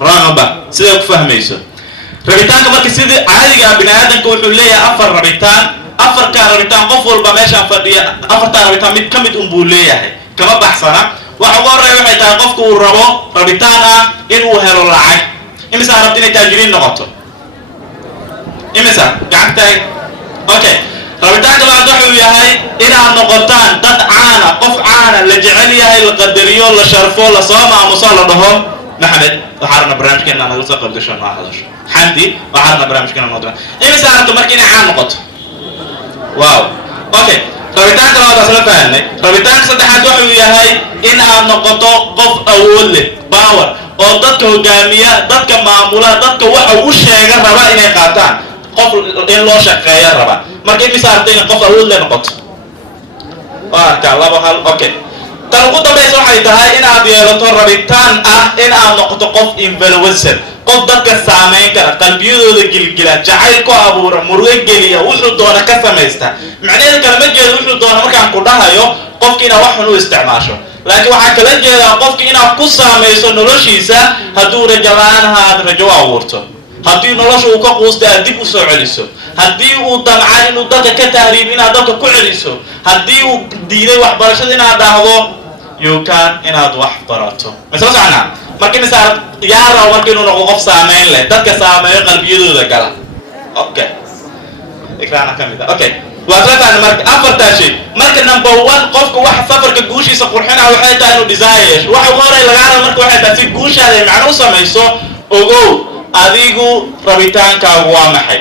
رغبة سيدك فهميسو ربيتان كمان كسيدي عادي بني آدم كوحو ليه أفر ربيتان أفر كان ربيتان قفل بماشا فردية أفرتا ربيتان متكمت أمبوليه كما بحصنا وحوار رأيوحي تاقفك وربو ربيتانا إنو هلو العاي إمسا ربتين تاجرين نغطو إمسا قاعدتاي أوكي ربيتان كما دوحو يهي إنا نغطان دد عانا قف عانا لجعل يهي القدريو لشرفو لصوما مصالة دهو محمد وحارنا برامج كنا نغلصة قردشان ما هذا حمدي وحارنا برامج كنا نغطو إمسا ربتو مركيني عان نغطو واو اوكي ربيتان كما تصل فهمني ربيتان صدحات وحو يهي إن أن نقطو قف أول باور oo dadka hogaamiya dadka maamula dadka waxa uu sheegay raba inay qaataan qof in loo shaqeeyo raba markay misaartayna qof awood leh noqoto ka laba hal okay tan ugu dambaysa waxay tahay in aad yeelato rabitaan in aad noqoto qof influencer qof dadka saameyn kara qalbiyadooda gilgila jacayl ku abuura murugo geliya wuxuu doona ka sameeysta macnaheedu kalma jeedo wuxuu doona markaan ku dhahayo qofkiina wax xun u isticmaasho laakiin waxa kala jeeda qofkii inaad ku saameyso noloshiisa haduu rajalaanaha aad rajo abuurto hadii noloshu uu ka quusto aad dib u soo celiso hadii uu damca inuu dadka ka tahriib inaad dadka ku celiso hadii uu diiday waxbarashada inaad dhahdo you can inaad wax barato mas'aasana markii misaal yaara markii inuu noqdo qof saameyn leh dadka saameeyo qalbiyadooda gala okay ikraana kamida okay وأتلفنا مرك أفرت شيء مرك نمبر 1 قفك واحد سفر كجوشي سقرحنا وحيد إنه ديزاير واحد غير اللي قاعد مرك واحد تسيب جوش هذا معناه سميسو أوجو أديجو ربيتان كوامحي